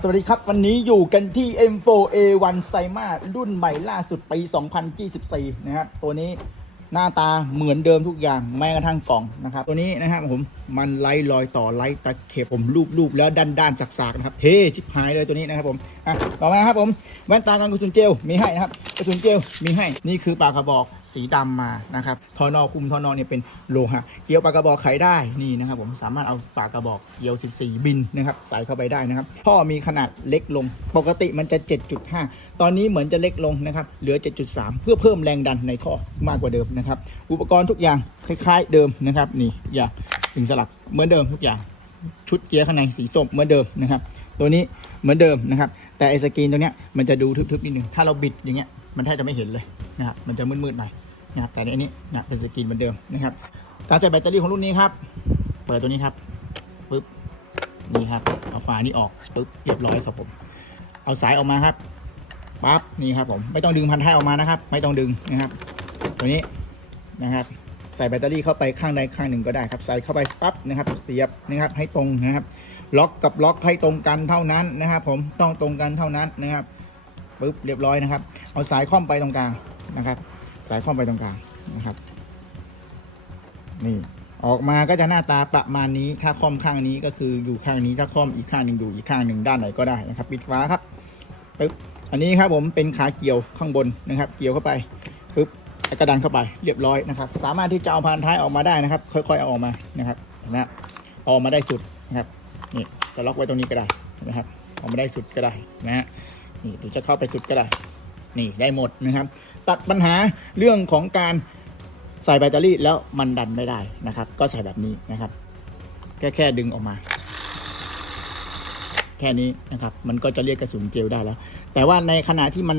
สวัสดีครับ วันนี้อยู่กันที่ M4A1 ไซมารุ่นใหม่ล่าสุดปี 2024 นะครับ ตัวนี้หน้าตาเหมือนเดิมทุกอย่างแม้กระทั่งกล่องนะครับ ตัวนี้นะครับผมมันไล่รอยต่อไล่ตะเข็บผมรูปๆแล้วด้านด้านๆสักๆนะครับเท่ชิบหายเลยตัวนี้นะครับผมอะต่อมาครับผมแว่นตากันกุศลเจลมีให้นะครับ กระสุนเจลมีให้นี่คือปากกระบอกสีดำมานะครับทอนอคุมทอนอเนี่ยเป็นโลหะเกี่ยวปากกระบอกไขได้นี่นะครับผมสามารถเอาปากกระบอกเกี่ยว 14 บินนะครับใส่เข้าไปได้นะครับท่อมีขนาดเล็กลง ปกติมันจะ 7.5 ตอนนี้เหมือนจะเล็กลงนะครับเหลือ 7.3 เพื่อเพิ่มแรงดันในท่อมากกว่าเดิมนะครับอุปกรณ์ทุกอย่างคล้ายๆเดิมนะครับนี่อย่าถึงสลักเหมือนเดิมทุกอย่างชุดเกียร์ข้างในสีส้มเหมือนเดิมนะครับตัวนี้เหมือนเดิมนะครับแต่ไอสกรีนตัวเนี้ยมันจะดูทึบๆนิดนึงถ้าเราบิดอย่างเงี้ย มันแทบจะไม่เห็นเลยนะครับมันจะมืดๆหน่อยนะครับแต่อันนี้นะเป็นสกรีนเหมือนเดิมนะครับ การใส่แบตเตอรี่ของรุ่นนี้ครับ เปิดตัวนี้ครับปึ๊บนี่ครับเอาฝานี้ออกปึ๊บเรียบร้อยครับผม เอาสายออกมาครับปั๊บนี่ครับผมไม่ต้องดึงพันท้ายออกมานะครับ ไม่ต้องดึงนะครับ ตัวนี้นะครับ ใส่แบตเตอรี่เข้าไปข้างใดข้างหนึ่งก็ได้ครับ ใส่เข้าไปปั๊บนะครับเสียบนะครับให้ตรงนะครับ ล็อกกับล็อกให้ตรงกันเท่านั้นนะครับ ผมต้องตรงกันเท่านั้นนะครับ ปึ๊บเรียบร้อยนะครับ เอาสายคล้อมไปตรงกลางนะครับ สายคล้อมไปตรงกลางนะครับ นี่ออกมาก็จะหน้าตาประมาณนี้ ถ้าค้อมข้างนี้ก็คืออยู่ข้างนี้ ถ้าค้อมอีกข้างหนึ่งอยู่อีกข้างหนึ่งด้านไหนก็ได้นะครับ ปิดฝาครับปึ๊บ อันนี้ครับผมเป็นขาเกี่ยวข้างบนนะครับ เกี่ยวเข้าไปปึ๊บกระดันเข้าไปเรียบร้อยนะครับ สามารถที่จะเอาพานท้ายออกมาได้นะครับ ค่อยๆเอาออกมานะครับเห็นไหมอออกมาได้สุดนะครับ นี่จะล็อกไว้ตรงนี้ก็ได้นะครับ ออกมาได้สุดก็ได้นะฮะ นี่หรือจะเข้าไปสุดก็ได้ นี่ได้หมดนะครับ ตัดปัญหาเรื่องของการใส่แบตเตอรี่แล้วมันดันไม่ได้นะครับ ก็ใส่แบบนี้นะครับ แค่แค่ดึงออกมา แค่นี้นะครับ มันก็จะเรียกกระสุนเจลได้แล้ว แต่ว่าในขณะที่มัน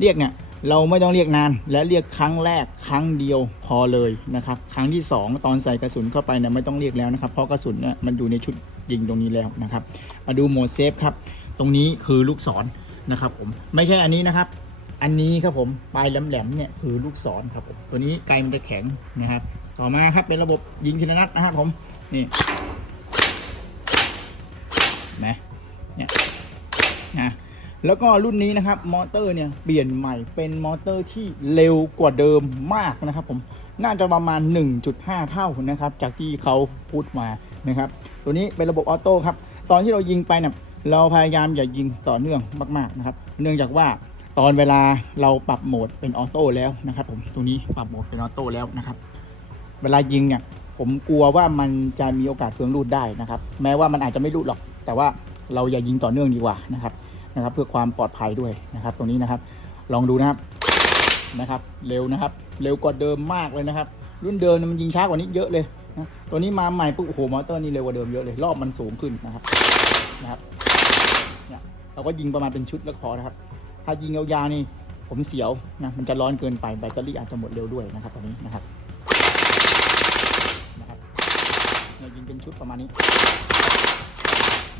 เรียกเนี่ยเราไม่ต้องเรียกนานและเรียกครั้งแรกครั้งเดียวพอเลยนะครับ ครั้งที่ 2 ตอนใส่กระสุนเข้าไปเนี่ยไม่ต้องเรียกแล้วนะครับเพราะกระสุนเนี่ยมันอยู่ในชุดยิงตรงนี้แล้วนะครับ มาดูโหมดเซฟครับ ตรงนี้คือลูกศร นะครับผมไม่ใช่อันนี้นะครับ อันนี้ครับผมปลายแหลมๆเนี่ยคือลูกศรครับผมตัวนี้ไกลมันจะแข็งนะครับ ต่อมาครับเป็นระบบยิงทีละนัดนะครับผมนี่นไหมเนี่ยนะแล้วก็รุ่นนี้นะครับมอเตอร์เนี่ยเปลี่ยนใหม่เป็นมอเตอร์ที่เร็วกว่าเดิมมากนะครับผมน่าจะประมาณ 1.5 เท่านะครับ จากที่เขาพูดมานะครับ ตัวนี้เป็นระบบออโต้ครับ ตอนที่เรายิงไปเนี่ย เราพยายามอย่ายิงต่อเนื่องมาก ๆนะครับ เนื่องจากว่าตอนเวลาเราปรับโหมดเป็นออโต้แล้วนะครับ ผมตัวนี้ปรับโหมดเป็นออโต้แล้วนะครับ เวลายิงเนี่ยผมกลัวว่ามันจะมีโอกาสเฟืองรูดได้นะครับ แม้ว่ามันอาจจะไม่รูดหรอก แต่ว่าเราอย่ายิงต่อเนื่องดีกว่านะครับนะครับ เพื่อความปลอดภัยด้วยนะครับ ตรงนี้นะครับ ลองดูนะครับนะครับ เร็วนะครับ เร็วกว่าเดิมมากเลยนะครับ รุ่นเดิมมันยิงช้ากว่านี้เยอะเลยนะตัวนี้มาใหม่ปุ๊บโอ้โหมอเตอร์นี่เร็วกว่าเดิมเยอะเลย รอบมันสูงขึ้นนะครับนะครับ เนี่ยเราก็ยิงประมาณเป็นชุดแล้วพอนะครับ ถ้ายิงยาวๆนี่ผมเสียวนะมันจะร้อนเกินไปแบตเตอรี่อาจจะหมดเร็วด้วยนะครับตอนนี้นะครับนะครับเนี่ยยิงเป็นชุดประมาณนี้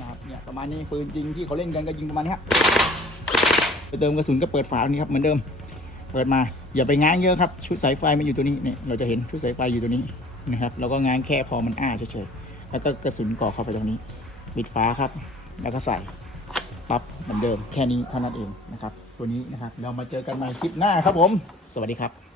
นะครับเนี่ยประมาณนี้ปืนจริงที่เขาเล่นกันก็ยิงประมาณนี้ครับไปเติมกระสุนก็เปิดฝานี้ครับเหมือนเดิม เปิดมาอย่าไปง้างเยอะครับชุดสายไฟมันอยู่ตัวนี้เนี่ยเราจะเห็นชุดสายไฟอยู่ตัวนี้นะครับแล้วก็ง้างแค่พอมันอ้าเฉยๆแล้วก็กระสุนก่อเข้าไปตรงนี้ ปิดฝาครับ แล้วก็ใส่ ปั๊บเหมือนเดิมแค่นี้เท่านั้นเองนะครับ ตัวนี้นะครับ เรามาเจอกันใหม่คลิปหน้าครับผม สวัสดีครับ